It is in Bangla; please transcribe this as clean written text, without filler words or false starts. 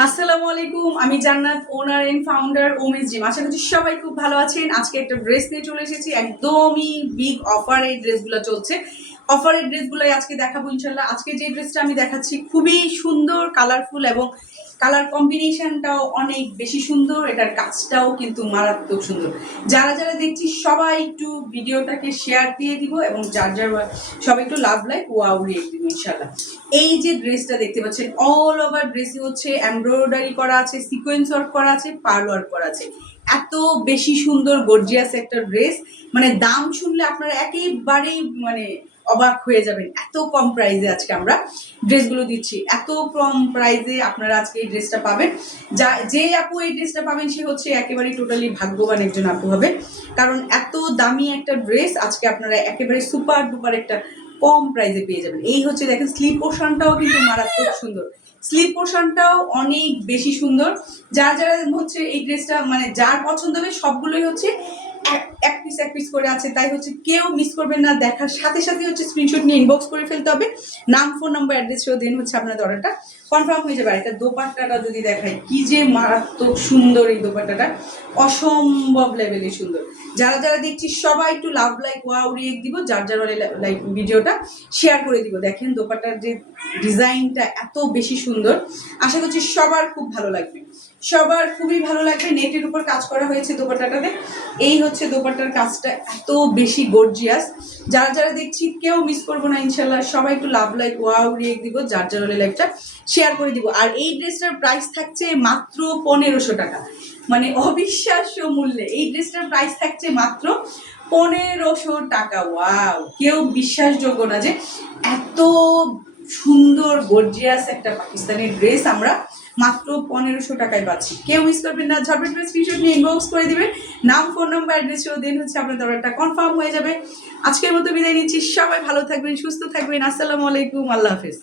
আসসালামু আলাইকুম, আমি জান্নাত, ওনার এন্ড ফাউন্ডার ওমিস জিম। আশা করছি সবাই খুব ভালো আছেন। আজকে একটা ড্রেস নিয়ে চলে এসেছি, একদমই বিগ অফারে এই ড্রেসগুলো চলছে। অফারের ড্রেসগুলোই আজকে দেখাবো ইনশাল্লাহ। আজকে যে ড্রেসটা আমি দেখাচ্ছি খুবই সুন্দর, কালারফুল এবং কালার কম্বিনেশনটাও অনেক বেশি সুন্দর। এটার কাজটাও কিন্তু মারাত্মক সুন্দর। যারা যারা দেখছি সবাই একটু ভিডিওটাকে শেয়ার দিয়ে দিব এবং যার যার সবাই একটু লাভ লাইক ওয়াও রিয়েক্ট দিব ইনশাল্লাহ। এই যে ড্রেসটা দেখতে পাচ্ছেন, অল ওভার ড্রেসই হচ্ছে এমব্রয়ডারি করা আছে, সিকোয়েন্স ওয়ার্ক করা আছে, পার্ল ওয়ার্ক করা আছে। এত বেশি সুন্দর গর্জিয়াস একটা ড্রেস, মানে দাম শুনলে আপনারা একেবারেই অবাক হয়ে যাবেন। এত কম প্রাইসে আজকে আমরা ড্রেসগুলো দিচ্ছি, এত কম প্রাইসে আপনারা আজকে এই ড্রেসটা পাবেন। যে আপু এই ড্রেসটা পাবেন সে হচ্ছে একেবারেই টোটালি ভাগ্যবান একজন আপু হবে, কারণ এত দামি একটা ড্রেস আজকে আপনারা একেবারে সুপার ডুপার একটা কম প্রাইসে পেয়ে যাবেন। এই হচ্ছে দেখেন, স্লিপ পোর্শনটাও কিন্তু মারাত্মক সুন্দর, স্লিপ পোর্শনটাও অনেক বেশি সুন্দর। যার যারা হচ্ছে এই ড্রেসটা যার পছন্দ হবে সবগুলোই হচ্ছে এক পিস করে আছে, তাই হচ্ছে কেউ মিস করবেন না। দেখার সাথে সাথে হচ্ছে স্ক্রিনশট নিয়ে ইনবক্স করে ফেলতে হবে, নাম, ফোন নাম্বার, অ্যাড্রেস সহ দেন হচ্ছে আপনাদের অর্ডারটা কনফার্ম হয়ে যাবে। আর এটা দোপাট্টাটা যদি দেখাই, কি যে মারাত্মক সুন্দর এই দোপাট্টাটা, অসম্ভব লেভেলে সুন্দর। যারা যারা দেখছি সবাই একটু লাভ লাইক ওয়াও রিয়েক্ট দিব, যার যারা লাইক ভিডিওটা শেয়ার করে দিব। দেখেন দোপাট্টার যে ডিজাইনটা এত বেশি সুন্দর, আশা করছি সবার খুব ভালো লাগবে, সবার খুবই ভালো লাগবে। নেটের উপর কাজ করা হয়েছে দোপাট্টাটাতে। এই হচ্ছে দোপাট্টার কাজটা এত বেশি গর্জিয়াস। যারা যারা দেখছি কেউ মিস করবো না ইনশাল্লাহ, সবাই একটু লাভ লাইক ওয়াও রিয়েক্ট দিব, যার যার লাইকটা শেয়ার করে দিব। আর এই ড্রেসটার প্রাইস থাকছে মাত্র 1500 টাকা, মানে অবিশ্বাস্য মূল্যে এই ড্রেসটার প্রাইস থাকছে মাত্র 1500 টাকা। ওয়াও, কেউ বিশ্বাসযোগ্য না যে এত সুন্দর গর্জিয়াস একটা পাকিস্তানি ড্রেস আমরা মাত্র 1500 টাকায় পাচ্ছি। কেউ মিস করবেন না, ঝটপট করে স্ক্রিনশট নিয়ে ইনবক্স করে দিবেন, নাম, ফোন নাম্বার, অ্যাড্রেস সহ দেন হচ্ছে আপনাদের অর্ডারটা কনফার্ম হয়ে যাবে। আজকের মতো বিদায় নিচ্ছি, সবাই ভালো থাকবেন, সুস্থ থাকবেন। আসসালামু আলাইকুম, আল্লাহ হাফেজ।